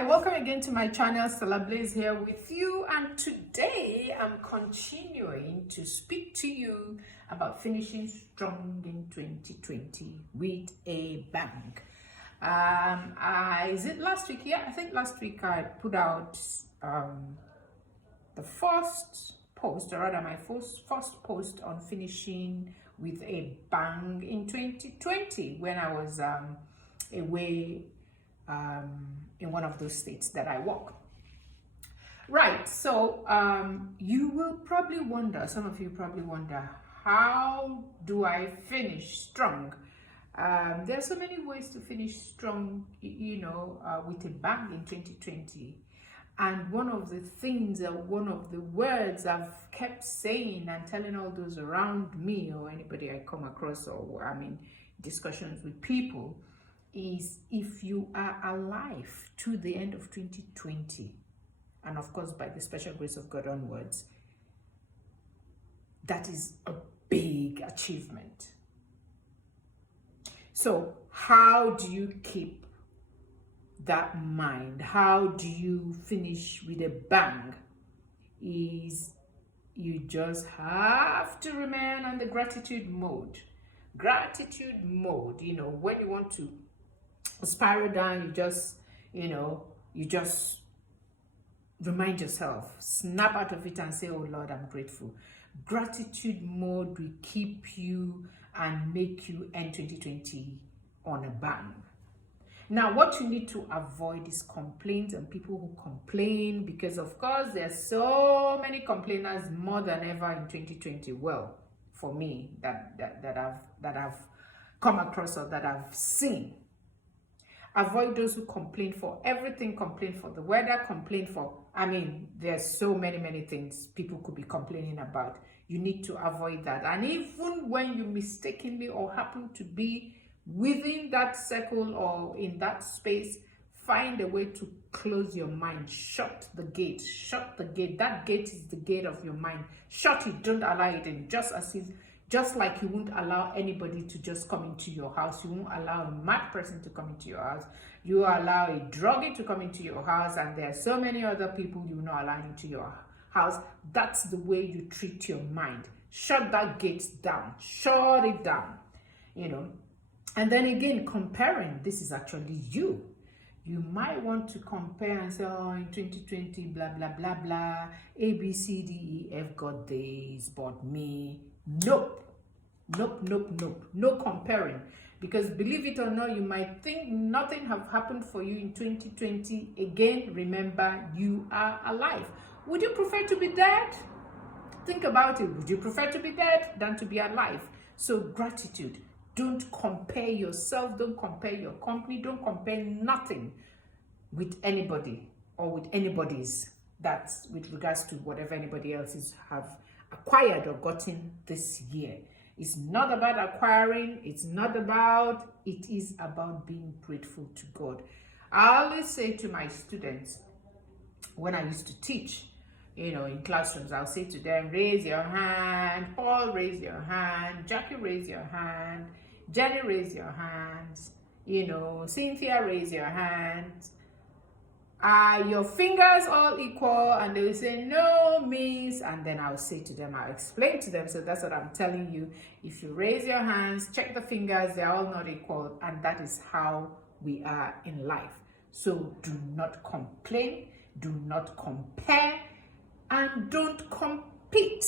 Hi, welcome again to my channel. Stella Blaze here with you, and today I'm continuing to speak to you about finishing strong in 2020 with a bang. Is it last week? Yeah, I think last week I put out the first post, or rather my first post on finishing with a bang in 2020 when I was away in one of those states that I work. Right, so you will probably wonder, some of you probably wonder, how do I finish strong? There are so many ways to finish strong, with a bang in 2020. And one of the things, one of the words I've kept saying and telling all those around me or anybody I come across, or I'm in discussions with people, is if you are alive to the end of 2020, and of course by the special grace of God onwards, that is a big achievement. So how do you keep that mind? How do you finish with a bang? Is you just have to remain on the gratitude mode. Gratitude mode, when you want to spiral down, you just remind yourself, snap out of it and say, oh Lord, I'm grateful. Gratitude mode will keep you and make you end 2020 on a bang. Now, what you need to avoid is complaints and people who complain, because of course there's so many complainers more than ever in 2020. Well, for me, that I've come across or that I've seen. Avoid those who complain for everything, complain for the weather, complain for, there's so many things people could be complaining about. You need to avoid that. And even when you mistakenly or happen to be within that circle or in that space, find a way to close your mind. Shut the gate. Shut the gate. That gate is the gate of your mind. Shut it. Don't allow it in. Just like you won't allow anybody to just come into your house. You won't allow a mad person to come into your house. You allow a druggie to come into your house, and there are so many other people you will not allow into your house. That's the way you treat your mind. Shut that gate down. Shut it down. And then again, comparing. This is actually you. You might want to compare and say, oh, in 2020, blah, blah, blah, blah. A, B, C, D, E, F got this, but me. Nope. No comparing. Because believe it or not, you might think nothing have happened for you in 2020. Again, remember, you are alive. Would you prefer to be dead? Think about it. Would you prefer to be dead than to be alive? So gratitude. Don't compare yourself. Don't compare your company. Don't compare nothing with anybody or with anybody's. That's with regards to whatever anybody else have acquired or gotten this year. It's not about acquiring. It is about being grateful to God. I always say to my students, when I used to teach, in classrooms, I'll say to them, raise your hand. Paul, raise your hand. Jackie, raise your hand. Jenny, raise your hands. Cynthia, raise your hands. Are your fingers all equal? And they will say, no, miss. And then I'll say to them, I'll explain to them. So that's what I'm telling you. If you raise your hands, check the fingers, they're all not equal. And that is how we are in life. So do not complain, do not compare, and don't compete.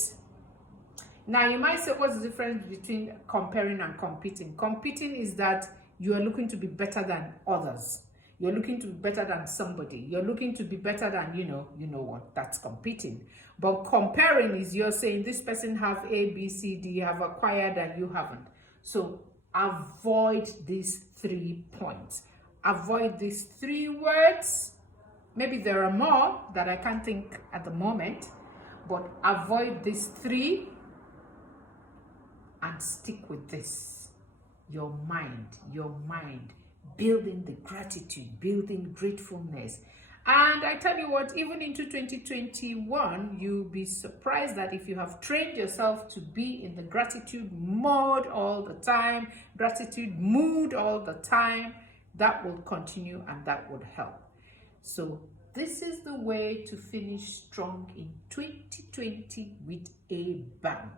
Now, you might say, what's the difference between comparing and competing? Competing is that you are looking to be better than others. You're looking to be better than somebody. You're looking to be better than, you know what, that's competing. But comparing is you're saying this person have A, B, C, D, have acquired and you haven't. So avoid these 3 points. Avoid these 3 words. Maybe there are more that I can't think at the moment, but avoid these 3 and stick with this. Your mind. Building the gratitude, building gratefulness. And I tell you what, even into 2021, you'll be surprised that if you have trained yourself to be in the gratitude mode all the time, gratitude mood all the time, that will continue and that would help. So this is the way to finish strong in 2020 with a bang.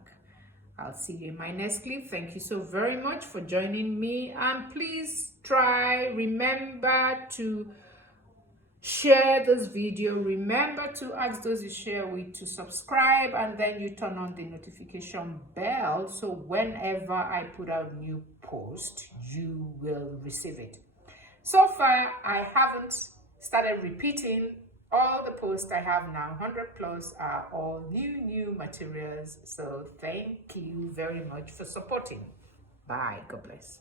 I'll see you in my next clip. Thank you so very much for joining me, and please remember to share this video. Remember to ask those you share with to subscribe, and then you turn on the notification bell so whenever I put out new post you will receive it. So far I haven't started repeating. All the posts I have now, 100 plus, are all new materials. So thank you very much for supporting. Bye. God bless.